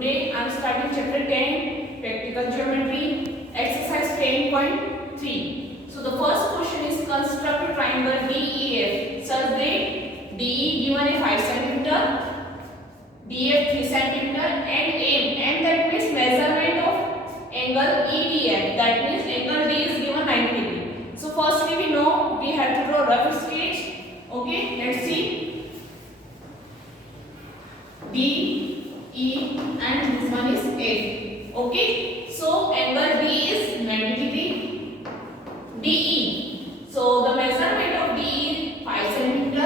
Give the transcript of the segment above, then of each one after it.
Today I am starting chapter 10, practical geometry, exercise 10.3. So the first question is construct a triangle DEF such that DE given a 5 cm, DF 3 cm and M that means measurement of angle EDF, that means angle D is given 90 degree. So firstly we know we have to draw rough sketch. Okay, let's see. D, E and this one is F. Okay, so angle D is 90 degree. DE, so the measurement of DE is 5 cm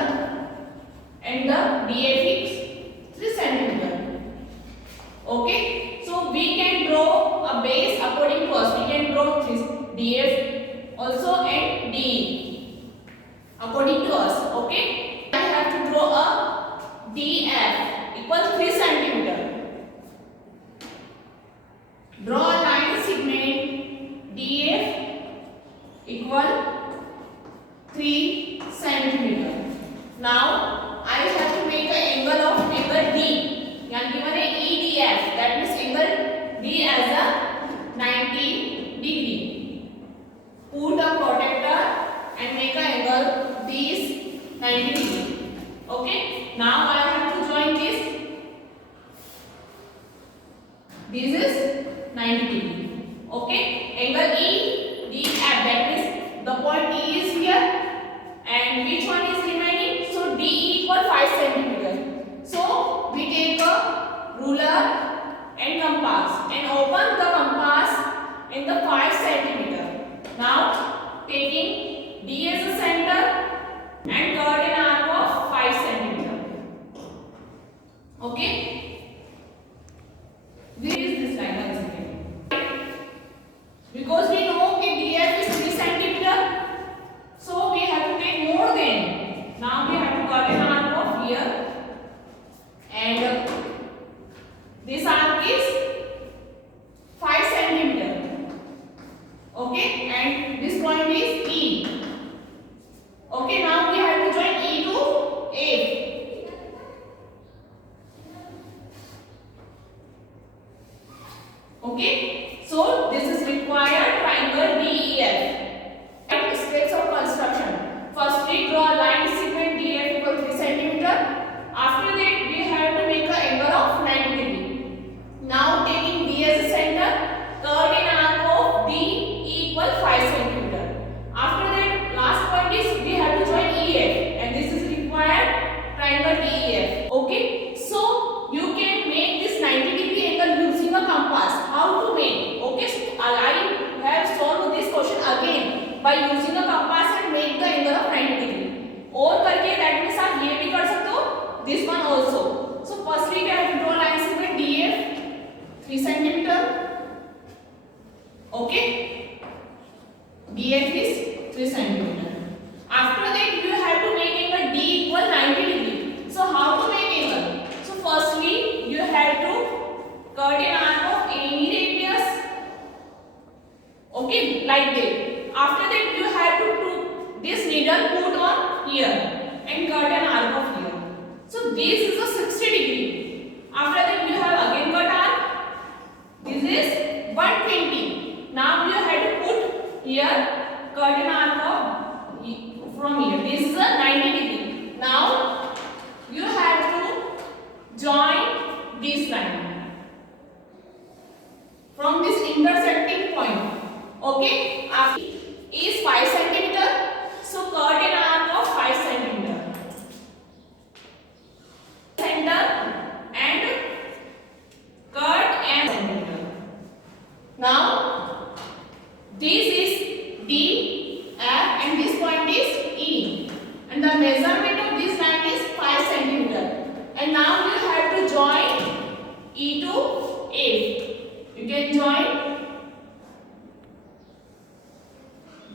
and the DF is 3 cm. Okay, so we can draw a base according to us. We can draw this DF also and DE according to us. Okay, I have to draw a DF equals 3 cm. Draw a line segment DF equal 3 cm. Now I have to make an angle of angle D. I am given a EDF, that means angle D as a 90 degree. Put a protractor and make an angle D is 90 degree. Okay. Now I have to join this. This is 90 degree. Okay. Angle EDF, that means the point E is here and which one is remaining? So DE equal 5 cm. So we take a ruler and compass and open the compass in the 5 cm. Now taking D as a center and cut an arc of 5 cm. Okay. Where is this line once again? Because we know that DF is 3 cm. So we have to take more than. Now we have to cut an arc of here. And this arc is 5 cm. Okay, and this point is E. Okay, now we have to join E to F. Okay, so this is required triangle DEF. Steps of construction. Firstly, draw a line segment DF equal 3 cm. After that, we have to make an angle of 90 degree. Now, taking D as a center, cut an arc of D equal 5 cm. After that, last point is we have to join EF, and this is required triangle DEF. Okay, so you can make this 90 degree angle using a compass. How to make? Okay, so I have solved this question again by using a compass and make the angle of 90 degree. और करके that means आप ये भी कर सकते हो, this one also. So firstly we have to draw line segment DF 3 cm. Okay, DF is 3 cm. After that you have to make angle D equal 90 degree. So how to make angle? So firstly you have to cut an arc of any radius. Okay, like that. After that you have to put this needle put on here and cut an arc of here. So this is a 60 degree. After that you have again cut arc. This is 120. Now you have to put here, cut an arc of from here. This is a 90 degree. Now you have to join this line from this intersecting point. Okay, after is 5 cm. So cut an arc of 5 cm. Center and cut an cm. Now this is D, F and this point is E. And the measurement of this line is 5 cm. And now you have to join E to F. You can join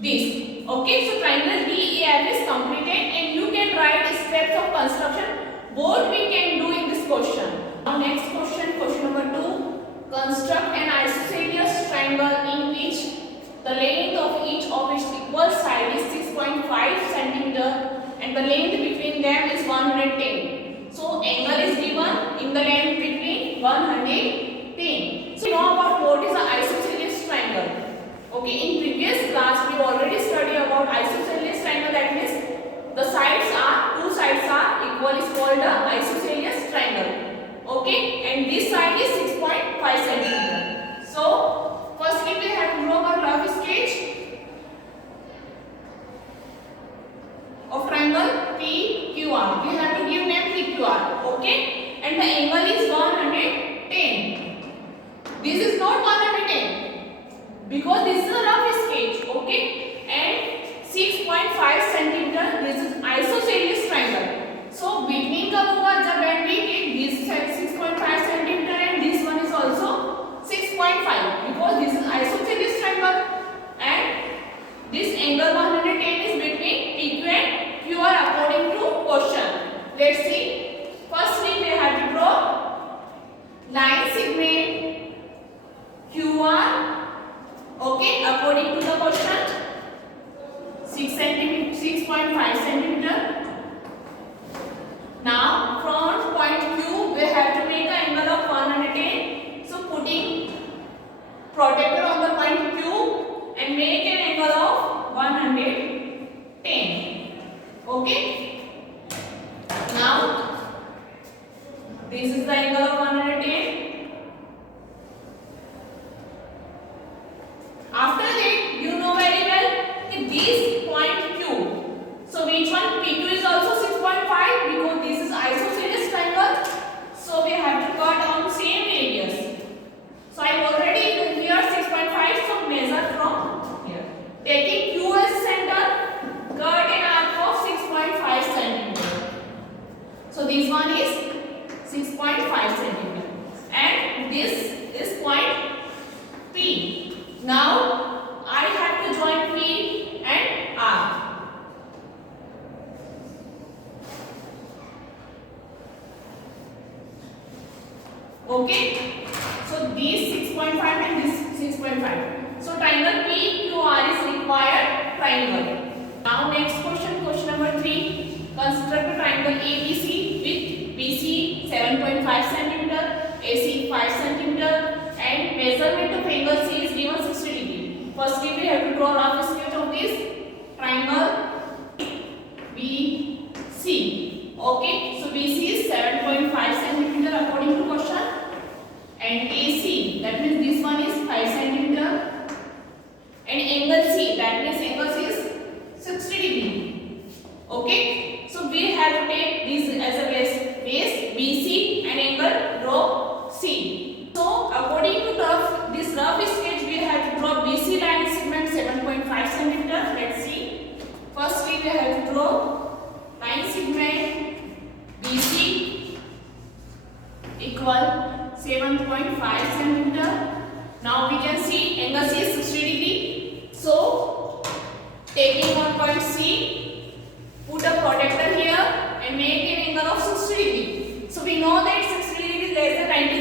this. Okay, so triangle DEF is completed and you can write steps of construction. Both we can do in this question. Now next question, question number 2. Construct an isosceles triangle in which the length of each of its equal side is 6.5 cm and the length between them is 110. So angle is given in the length between 110 Okay, in previous class we already studied about isosceles triangle. That means the two sides are equal is called a isosceles triangle. Okay, and this side is 6.5 centimeter. So firstly we have to draw a rough sketch of triangle PQR. We have to give name PQR. Okay, and the angle is 110. This is not 110 because this is a rough sketch. Okay, and 6.5 centimeter. This is isosceles triangle. So between कब होगा जब and B के this side 6.5 centimeter and this one is also 6.5 because this is isosceles triangle and this angle 110 is between PQ and QR according to question. Let's see. Firstly we have to draw line segment QR. Okay, according to the question 6.5 centimeter. Now from point Q we have to make an angle of 110. So putting protractor on the point Q and make an angle of 110. Okay. Now this is the angle of 110. After that you know very well that this point Q. So which one? PQ is also 6.5 because this is isosceles triangle. So we have to cut on same radius. So I already here 6.5. So measure from here. Taking Q as center, cut an arc of 6.5 centimeter. So this one is 6.5 centimeter, and this is point P. Now I have to join P and R. Okay, so this 6.5 and this 6.5. So triangle PQR is required triangle. Now next question, question number 3. Construct a triangle ABC with BC 7.5 centimeter, AC 5 centimeter, and measurement of angle C is given 60 degree. Firstly we have to draw rough sketch of this triangle BC. Okay, so BC is 7.5 centimeter according to question, and AC, that means this one is 5 centimeter, and angle C, that means angle C is 60 degree. Okay, so we have to take this as a base BC and angle rho C. So according to this rough sketch we have to draw BC line segment 7.5 centimeter. Let's see. Firstly we have to draw line segment BC equal 7.5 centimeter. Now we can see angle C is 60 degree. So taking one point C, put a protractor here and make an angle of 60 degree. So we know that 60 degree is less than 90